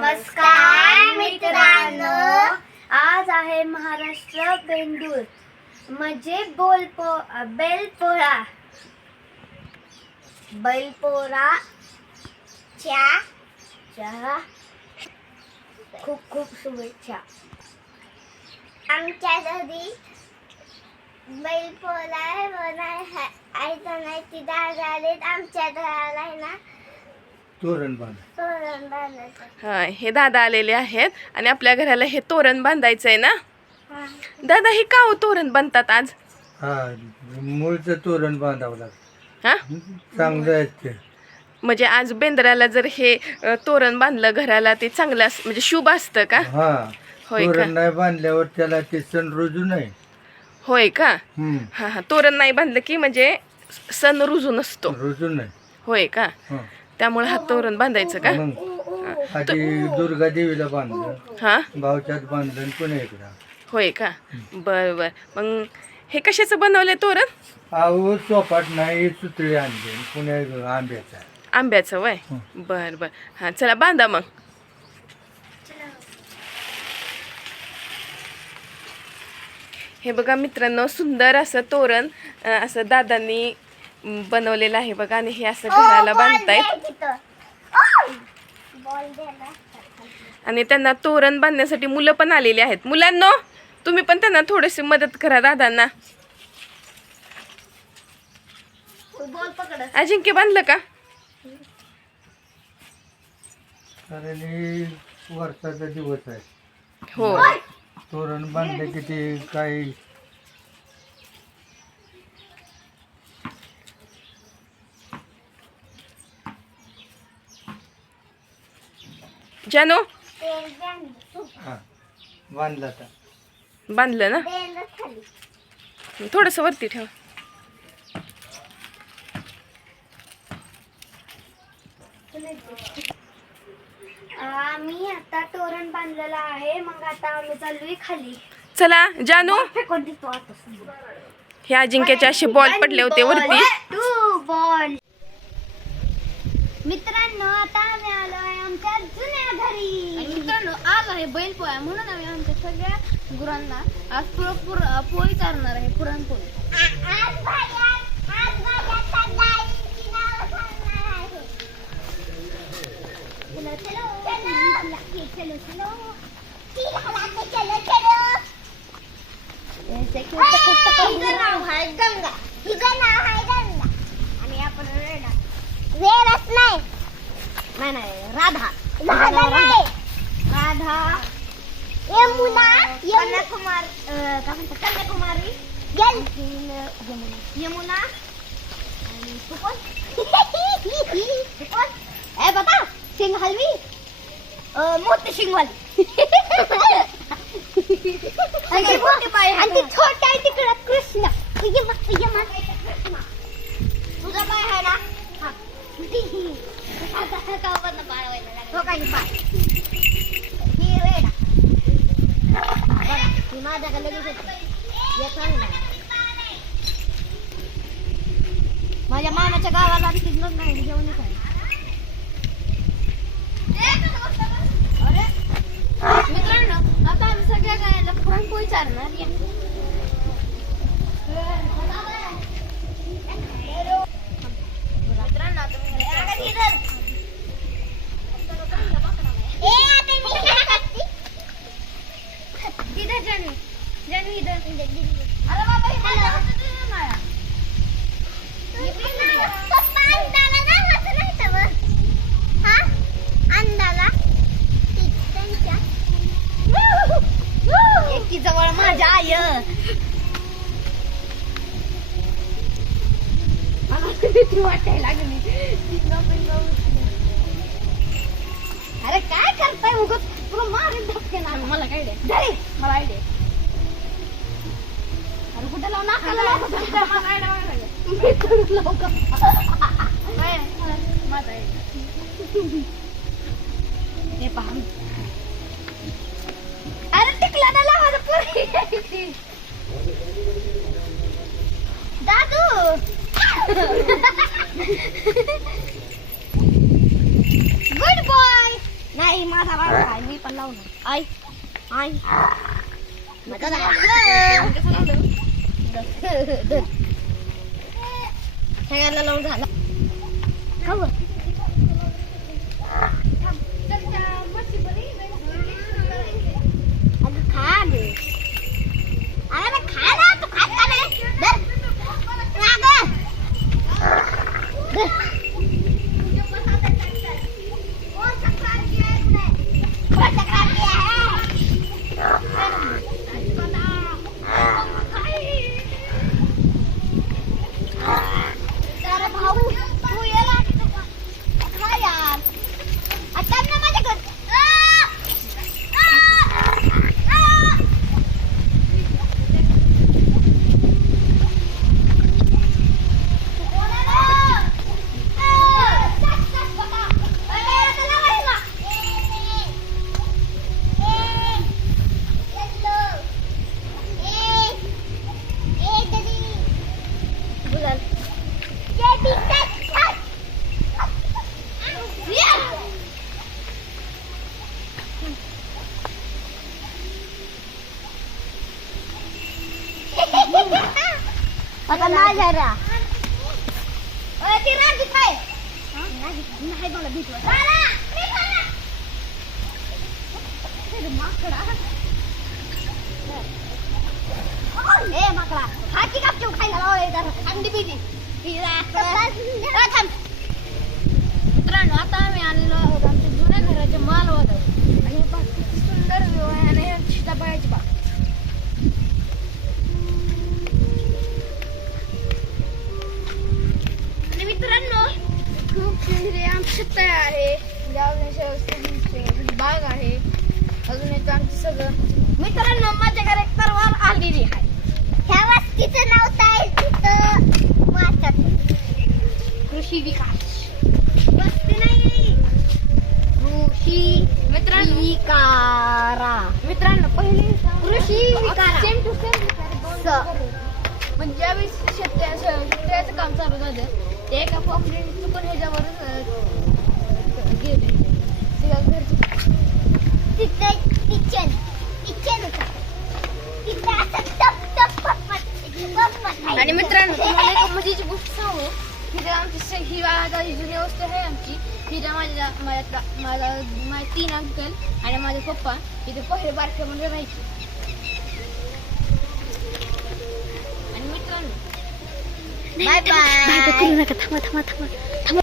नमस्कार मित्रांनो, आज आहे महाराष्ट्र बेंदूर म्हणजे बैलपोळा च्या खूप खूप शुभेच्छा. आमच्या घरी बैलपोळा ती दादा आलेत आमच्या घराला आहे ना तोरण बांधायचं. हा, हे दादा आलेले आहेत आणि आपल्या घराला हे तोरण बांधायचं आहे ना. दादा, हे का तोरण बांधतात आज? मूळचं तोरण बांधावं लागतं. हा, चांगलं आहे ते. म्हणजे आज बेंद्राला जर हे तोरण बांधलं घराला ते चांगलं म्हणजे शुभ असतं का? होय का? तोरण नाही बांधल्यावर त्याला ते सण रुजू नाही. होय का? हा हा, तोरण नाही बांधलं की म्हणजे सण रुजू नसतो. रुजू नाही. होय का? त्यामुळे हा तोरण बांधायचं का? मग आधी दुर्गा देवीला बांधलं, हा, गावच्यात बांधलं आणि पुन्हा इकडं. होय का? बर बर. मग हे कशाचं बनवलंय तोरण? अहो चोपाट नाही, सुतळी आणली पुन्हा आंब्याचा. आंब्याचं वय. बर बर. हा, चला बांधा मग. हे बघा मित्रांनो, सुंदर असं तोरण असं दादांनी बनवलेलं आहे बघा. आणि हे असं घराला बांधतायत. आणि त्यांना तोरण बांधण्यासाठी मुलं पण आलेली आहेत. मुलांनो, तुम्ही पण त्यांना थोडीशी मदत करा दादांना. अजिंक्य बांधलं का? कारण हे वर्षाचा दिवस आहे. हो, तोरण बांधलं की ते काही जानू बांधला आता. बांधलं ना. थोडस वरती ठेव. आम्ही आता तोरण बांधलेलं आहे. मग आता आम्ही चाललोय खाली. चला जानू. फेकून देतो आता. हे अजिंक्याचे असे बॉल पडले होते वरती. बॉल. मित्रांनो, आता आम्ही आलोय आमच्या जुन्या घरी. मित्रांनो, आज आहे बैलपोळा म्हणून आम्ही आमच्या सगळ्या गुरांना आज पोळी चारणार आहे, पुरणपोळी. आणि आपण वेळच नाही राधा यमुना कन्याकुमारी यमुना आणि तू कोण? ए बाबा, सिंग हलवी मोठी शिंगवाली. आणि ती छोटा आहे तिकडं कृष्ण. तुझा पाय आहे ना? माझ्या मामाच्या गावाला आणखीच नाही घेऊन मित्रांनो, आता आम्ही सगळ्या गायला पुरणपोळी चारणार. मित्रांनो, जवळ माझ्या आय वाटायला लागली. अरे काय करताय उगत तुला मारून धक्के ना. मला काय दे, मला आयडिया. अरे कुठे लावून नाकाला लावू का? हे पहा. अरे टिकला ना लावा दादू. Good boy. नाही आई माझा बाबा आहे, मी पण लावणार. आई आई कसं लावलं? सगळ्यांना लावून झालं. खाऊ खा गे. अरे खा ना, तू खात का नाही? आता नाही जरा ती राजी काय नाही मला भीती माकडा हाती कापचू खायला लावायचा थंडी बिजी मित्रांनो आता आम्ही आणलो आहोत आमच्या जुन्या घराचे माल वाद आणि हे पहा किती सुंदर व्ह्यू आहे आणि सीताफळाची बाग. मित्रांनो खूप सुंदर आमची शेत आहे, बाग आहे. अजून येतं आमचं सगळं. मित्रांनो माझ्या घरात एक तरवार आलेली आहे. ह्या वस्तीचं नाव काय तिथं वाचत कृषी विकास वस्ती नाही, कृषी विकारा. मित्रांनो पहिली कृषी विकारा सेम टू सेम. पण ज्यावेळेस शेतकऱ्याचं काम चालू झालं ते एका पॉपलेट चुकून ह्याच्यावरच गेले. आणि मित्रांनो तुम्हाला एक मजेची गोष्ट सांगू. हिथं आमची ही वादाची जुनी वस्तू आहे आमची. हिथं माझे 3 अंकल आणि माझे पप्पा इथे पहिले बारक्या म्हणजे राहायचे. आणि मित्रांनो बाय बाय. करू नका, थांबा थांबा थांबा थांबा.